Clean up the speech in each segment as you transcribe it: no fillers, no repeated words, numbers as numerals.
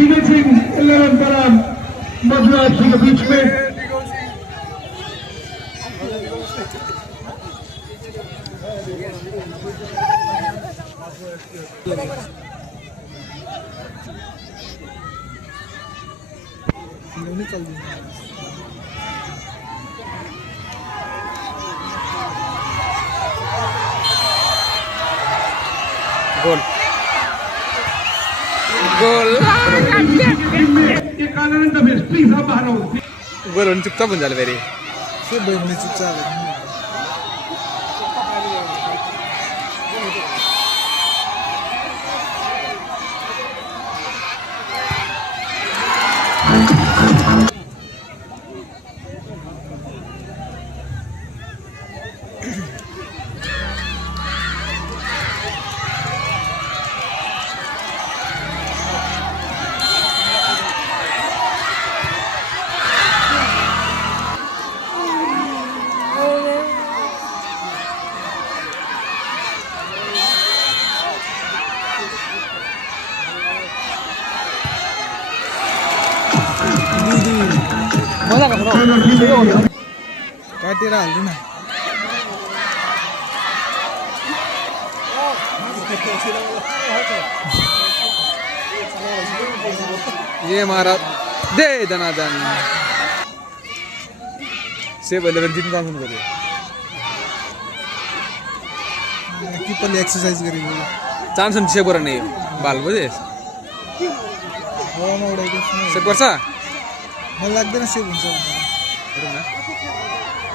टीके सिंह 11 बराम मधुरा के बीच में गोल गोल एकानंद भेस्ट्री साहब बाहर हो गोल होऊन चुपचाप होऊन झालं बेरे काटेर हाल्नु न ये मारा दे दनादन सेभ 11 जित्न जानु पर्यो किपरले एक्सरसाइज गरेको चान्स हुन्छ सेभ गर्ने बाल बुझेस हावामा उडाइदिन्छ सेभ गर्छ मलाई लाग्दैन सेभ हुन्छ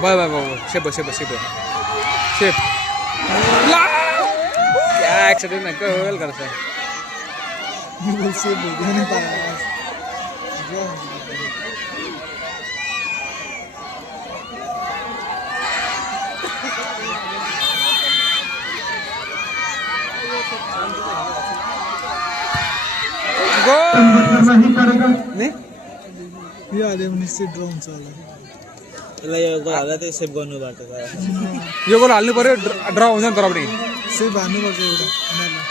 bye bye bye save save save save क्या एक्सिडेन्ट न गोल गर्छ गोल सेभ हुँदैन त नहीं करेगा नहीं यो हाल्यो भने चाहिँ ड्र हुन्छ होला यसलाई यो गोल हाल्दा चाहिँ सेभ गर्नुपर्छ त यो गोल हाल्नु पर्यो ड्र हुन्छ नि तर पनि सेभ हाल्नुपर्छ एउटा उनीहरूलाई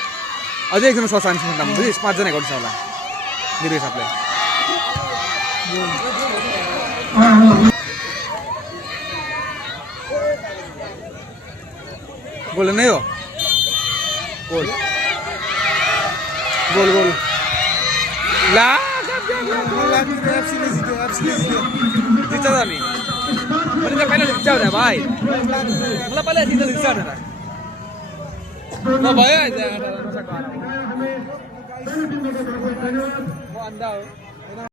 अझै एकजना छ चान्स हुन्छ बुझिस 5 जना गर्छ होला मेरो हिसाबले गोल नै हो गोल गोल गोल ला जित्छ त नि मैले त पहिला जित्छ भने भाइ मलाई पहिला जित्छ भनेर नभयो अन्त हो